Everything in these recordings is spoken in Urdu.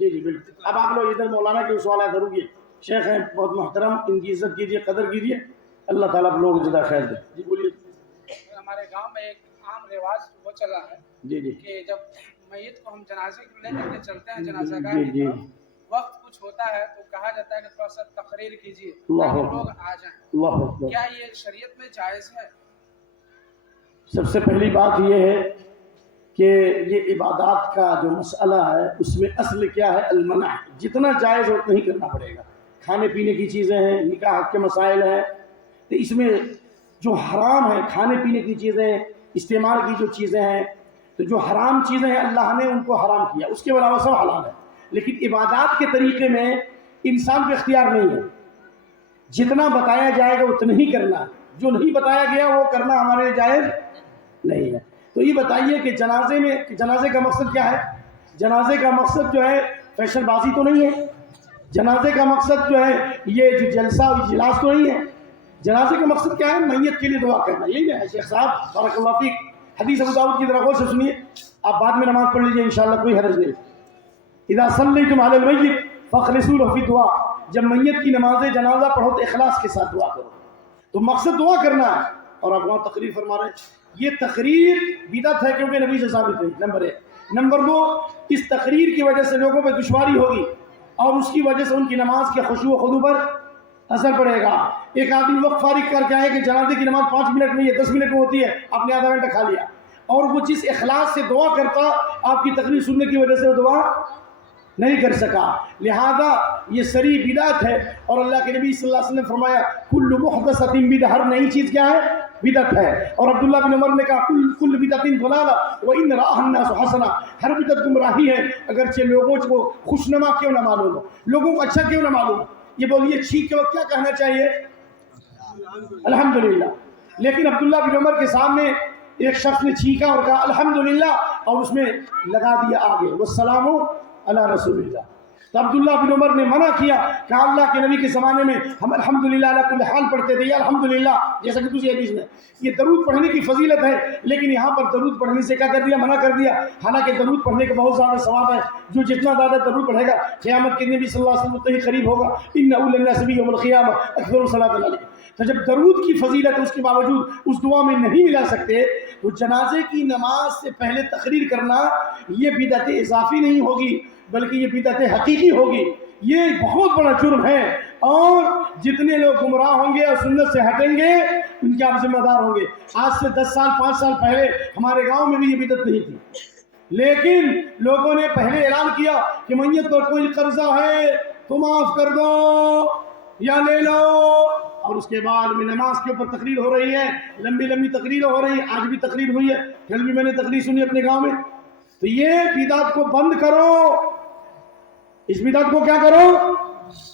جی جی بالکل. اب آپ لوگ ادھر مولانا کے سوالات ضرور کیے. شیخ ہیں بہت محترم، ان کی عزت کیجیے، قدر کیجیے. اللہ تعالیٰ آپ لوگوں کو جزا خیر دے. جی بولیے. ہمارے گاؤں میں ایک عام رواج وہ چلا ہے جی جی کہ جب میت کو ہم جنازے کو لے کر کے چلتے ہیں جنازہ گاہ جی کی جی. طرف، وقت کچھ ہوتا ہے تو کہا جاتا ہے کہ تھوڑا سا تقریر کیجیے اللہ تاکہ اکبر. لوگ آ جائیں. اللہ اکبر. کیا یہ شریعت میں جائز ہے؟ سب سے پہلی بات یہ ہے کہ یہ عبادات کا جو مسئلہ ہے اس میں اصل کیا ہے؟ المنع. جتنا جائز ہو اتنا ہی کرنا پڑے گا. کھانے پینے کی چیزیں ہیں، نکاح کے مسائل ہیں، تو اس میں جو حرام ہے، کھانے پینے کی چیزیں، استعمال کی جو چیزیں ہیں، تو جو حرام چیزیں ہیں اللہ نے ان کو حرام کیا، اس کے علاوہ سب حلال ہے. لیکن عبادات کے طریقے میں انسان کو اختیار نہیں ہے. جتنا بتایا جائے گا اتنا ہی کرنا، جو نہیں بتایا گیا وہ کرنا ہمارے لیے جائز نہیں ہے. تو یہ بتائیے کہ جنازے کا مقصد کیا ہے؟ جنازے کا مقصد جو ہے فیشن بازی تو نہیں ہے. جنازے کا مقصد جو ہے یہ جو جلسہ و اجلاس تو نہیں ہے. جنازے کا مقصد کیا ہے؟ میت کے لیے دعا کرنا. یہی ہے شیخ صاحب بارک اللہ فیک. حدیث ابو داؤد کی طرف غور سے سنیے. آپ بعد میں نماز پڑھ لیجیے انشاءاللہ، کوئی حرج نہیں. اذا صلیتم علی المیت فاخلصوا له فی الدعاء. جب میت کی نماز جنازہ پڑھو تو اخلاص کے ساتھ دعا کرو. تو مقصد دعا کرنا ہے. اور آپ وہاں تقریر فرما رہے ہیں. یہ تقریر بدعت ہے کیونکہ نبی سے ثابت نہیں. نمبر 1. نمبر 2، اس تقریر کی وجہ سے لوگوں پہ دشواری ہوگی اور اس کی وجہ سے ان کی نماز کے خشوع و خضوع پر اثر پڑے گا. ایک آدمی وقت فارغ کر کے آئے کہ جنازے کی نماز 5 منٹ میں یا 10 منٹ میں ہوتی ہے، آپ نے آدھا گھنٹہ کھا لیا، اور وہ جس اخلاص سے دعا کرتا آپ کی تقریر سننے کی وجہ سے وہ دعا نہیں کر سکا. لہذا یہ سری بدعت ہے. اور اللہ کے نبی صلی اللہ علیہ وسلم فرمایا کل محدثۃ بدعۃ، ہر نئی چیز کیا ہے؟ بدعت ہے. اور عبداللہ بن عمر نے کہا کل بدعۃ ضلالہ وان رآها الناس حسنہ، ہر بدعت گمراہی ہے اگرچہ لوگوں کو خوشنما کیوں نہ معلوم ہو، لوگوں کو اچھا کیوں نہ معلوم ہو. یہ بولیے چھینک کے وقت کیا کہنا چاہیے؟ الحمدللہ. لیکن عبداللہ بن عمر کے سامنے ایک شخص نے چھینکا اور کہا الحمدللہ، اور اس میں لگا دیا آگے والسلام علی رسول اللہ. تو عبداللہ بن عمر نے منع کیا کہ اللہ کے نبی کے زمانے میں ہم الحمدللہ علی کل حال پڑھتے تھے، یا الحمدللہ، جیسا کہ دوسری حدیث میں یہ درود پڑھنے کی فضیلت ہے. لیکن یہاں پر درود پڑھنے سے کیا کر دیا؟ منع کر دیا. حالانکہ درود پڑھنے کا بہت زیادہ ثواب ہے. جو جتنا زیادہ درود پڑھے گا قیامت کے نبی صلی اللہ علیہ وسلم اتنا ہی قریب ہوگا. ان اول الناس بی یوم القیامہ اکثر صلاۃ علیہ. تو جب درود کی فضیلت ہے اس کے باوجود اس دعا میں نہیں ملا سکتے، تو جنازے کی نماز سے پہلے تقریر کرنا یہ بدعت اضافی نہیں ہوگی بلکہ یہ بدعت حقیقی ہوگی. یہ بہت بڑا جرم ہے، اور جتنے لوگ گمراہ ہوں گے اور سنت سے ہٹیں گے ان کے آپ ذمہ دار ہوں گے. آج سے 10 سال 5 سال پہلے ہمارے گاؤں میں بھی یہ بدعت نہیں تھی، لیکن لوگوں نے پہلے اعلان کیا کہ میت پر کوئی قرضہ ہے تو معاف کر دو یا لے لو، اور اس کے بعد میں نماز کے اوپر تقریر ہو رہی ہے، لمبی لمبی تقریر ہو رہی ہے. آج بھی تقریر ہوئی ہے، کل بھی میں نے تقریر سنی اپنے گاؤں میں. تو یہ بدعت کو بند کرو، اس بدعت کو کیا کرو؟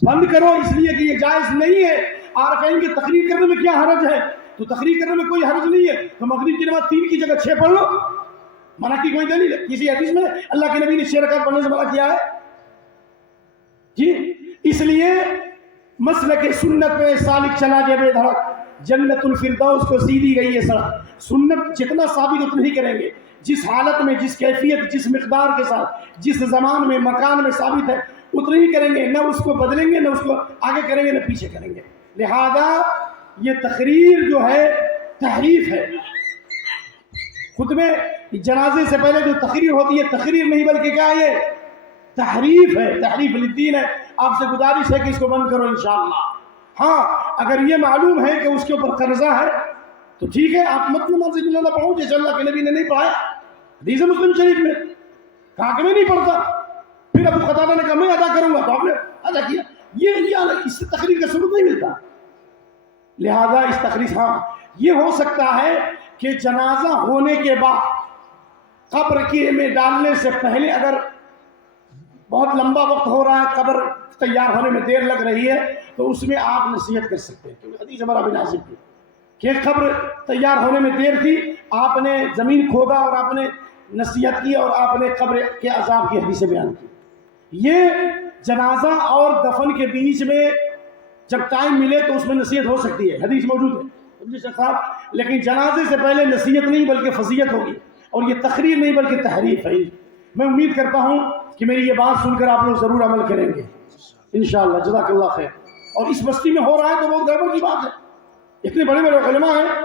بند کرو، اس لیے کہ یہ جائز نہیں ہے. اور کہیں گے تقریر کرنے میں کیا حرج ہے؟ تو تقریر کرنے میں کوئی حرج نہیں ہے. تو مغرب کی نماز 3 کی جگہ 6 پڑھ لو، منع کی کوئی دلیل ہے؟ کسی حدیث میں اللہ کے نبی نے 6 رکعت پڑھنے سے منع کیا ہے؟ جی اس لیے مسلک سنت پہ سالک چلا جائے بے دھڑک، جنت الفردوس کو سیدھی گئی ہے سڑک. سنت جتنا ثابت اتنا ہی کریں گے. جس حالت میں، جس کیفیت، جس مقدار کے ساتھ، جس زمان میں، مکان میں ثابت ہے اتنا ہی کریں گے. نہ اس کو بدلیں گے، نہ اس کو آگے کریں گے، نہ پیچھے کریں گے. لہذا یہ تقریر جو ہے تحریف ہے. خطبے جنازے سے پہلے جو تقریر ہوتی ہے تقریر نہیں بلکہ کیا ہے؟ یہ تحریف ہے، تحریف للدین ہے. آپ سے گزارش ہے کہ اس کو بند کرو انشاءاللہ. ہاں اگر یہ معلوم ہے کہ اس کے اوپر قرضہ ہے تو ٹھیک ہے، آپ مت نماز نہ پڑھو جیسے اللہ کے نبی نے نہیں پڑھایا. حدیث مسلم شریف میں کہا کہ میں نہیں پڑھتا، پھر ابو قتادہ نے کہا میں ادا کروں گا، تو آپ نے ادا کیا. یہ اس سے تقریر کا ثبوت نہیں ملتا. لہذا اس تقریر، ہاں یہ ہو سکتا ہے کہ جنازہ ہونے کے بعد قبر کے میں ڈالنے سے پہلے اگر بہت لمبا وقت ہو رہا ہے، قبر تیار ہونے میں دیر لگ رہی ہے، تو اس میں آپ نصیحت کر سکتے ہیں. کیونکہ حدیث ہمارا بن عازب کی کہ قبر تیار ہونے میں دیر تھی، آپ نے زمین کھودا اور آپ نے نصیحت کی اور آپ نے قبر کے عذاب کی حدیث بیان کی. یہ جنازہ اور دفن کے بیچ میں جب ٹائم ملے تو اس میں نصیحت ہو سکتی ہے، حدیث موجود ہے صاحب. لیکن جنازے سے پہلے نصیحت نہیں بلکہ فضیلت ہوگی، اور یہ تقریر نہیں بلکہ تحریف ہے. میں امید کرتا ہوں کہ میری یہ بات سن کر آپ لوگ ضرور عمل کریں گے انشاءاللہ. جزاک اللہ خیر. اور اس بستی میں ہو رہا ہے تو بہت گڑبڑ کی بات ہے. اتنے بڑے بڑے علماء ہیں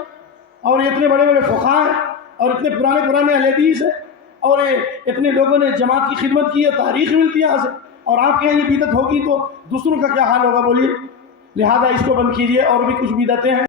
اور اتنے بڑے بڑے فقہاء ہیں اور اتنے پرانے اہل حدیث ہیں اور اتنے لوگوں نے جماعت کی خدمت کی ہے, تاریخ ملتی ہے یہاں سے, اور آپ کے یہاں یہ بدعت ہوگی تو دوسروں کا کیا حال ہوگا بولیے. لہذا اس کو بند کیجیے. اور بھی کچھ بدعتیں ہیں